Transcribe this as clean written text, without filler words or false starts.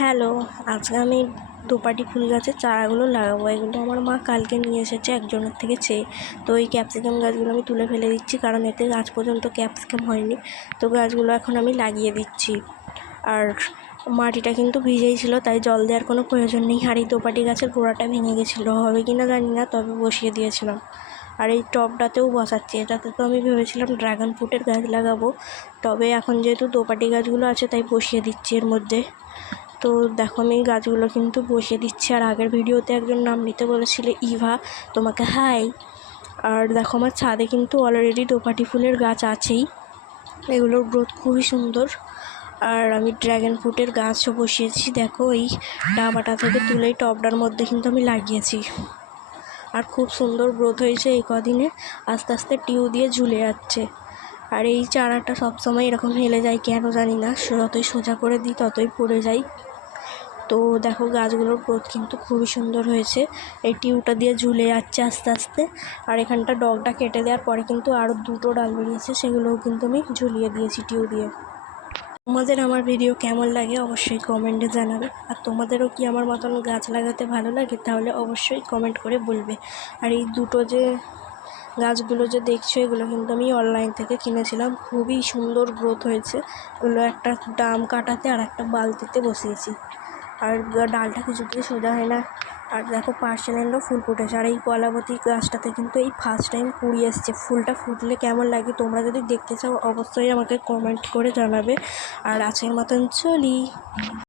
Hello, আজকে আমি দোপাটি ফুল গাছের চারাগুলো লাগাবো। এগুলো আমার মা কালকে নিয়ে এসেছে একজনের থেকে চেয়ে। তো এই ক্যাপসিকাম গাছগুলো আমি তুলে ফেলে দিচ্ছি, কারণ এতে আজ পর্যন্ত ক্যাপসিকাম হয়নি। তো গাছগুলো এখন আমি লাগিয়ে দিচ্ছি। আর মাটিটা কিন্তু ভিজেই ছিল, তাই জল দেওয়ার কোনো প্রয়োজন নেই। আর এই দোপাটি গাছের গোড়াটা ভেঙে গেছিলো, হবে কি না জানি না, তবে বসিয়ে দিয়েছিলাম। আর এই টবটাতেও বসাচ্ছি, এটাতে তো আমি ভেবেছিলাম ড্রাগন ফ্রুটের গাছ লাগাবো, তবে এখন যেহেতু দোপাটি গাছগুলো আছে তাই বসিয়ে দিচ্ছি এর মধ্যে। তো দেখো আমি গাছগুলো কিন্তু বসিয়ে দিচ্ছি। আর আগের ভিডিওতে একজন নাম নিতে বলেছিল, ইভা, তোমাকে হাই। আর দেখো আমার ছাদে কিন্তু অলরেডি দোপাটি ফুলের গাছ আছেই, এগুলোর গ্রোথ খুবই সুন্দর। আর আমি ড্রাগন ফ্রুটের গাছও বসিয়েছি, দেখো এই ডাবাটা থেকে তুলেই টবটার মধ্যে কিন্তু আমি লাগিয়েছি। আর খুব সুন্দর গ্রোথ হয়েছে এই কদিনে, আস্তে আস্তে টিউ দিয়ে ঝুলে যাচ্ছে। আর এই চারাটা সবসময় এরকম হেলে যায়, কেন জানি না, যতই সোজা করে দিই ততই পড়ে যায়। তো দেখো গাছগুলোর গ্রোথ কিন্তু খুবই সুন্দর হয়েছে, এই টিউটা দিয়ে ঝুলে যাচ্ছে আস্তে আস্তে। আর এখানটা ডগটা কেটে দেওয়ার পরে কিন্তু আরও দুটো ডাল বেরিয়েছে, সেগুলোও কিন্তু আমি ঝুলিয়ে দিয়েছি টিউ দিয়ে। তোমাদের আমার ভিডিও কেমন লাগে অবশ্যই কমেন্টে জানাবে। আর তোমাদেরও কি আমার মতন গাছ লাগাতে ভালো লাগে, তাহলে অবশ্যই কমেন্ট করে বলবে। আর এই দুটো যে গাছগুলো যে দেখছো, এগুলো কিন্তু আমি অনলাইন থেকে কিনেছিলাম, খুবই সুন্দর গ্রোথ হয়েছে। এগুলো একটা ড্রাম কাটাতে আর একটা বালতিতে বসিয়েছি। আর ডালটা কিছুতেই সোজা হয় না। আর দেখো পার্সেলেন্ডও ফুল ফুটেছে। আর এই কলাবতী গাছটাতে কিন্তু এই ফার্স্ট টাইম কুড়ি এসছে। ফুলটা ফুটলে কেমন লাগে তোমরা যদি দেখতে চাও অবশ্যই আমাকে কমেন্ট করে জানাবে। আর আজকের মতন চলি।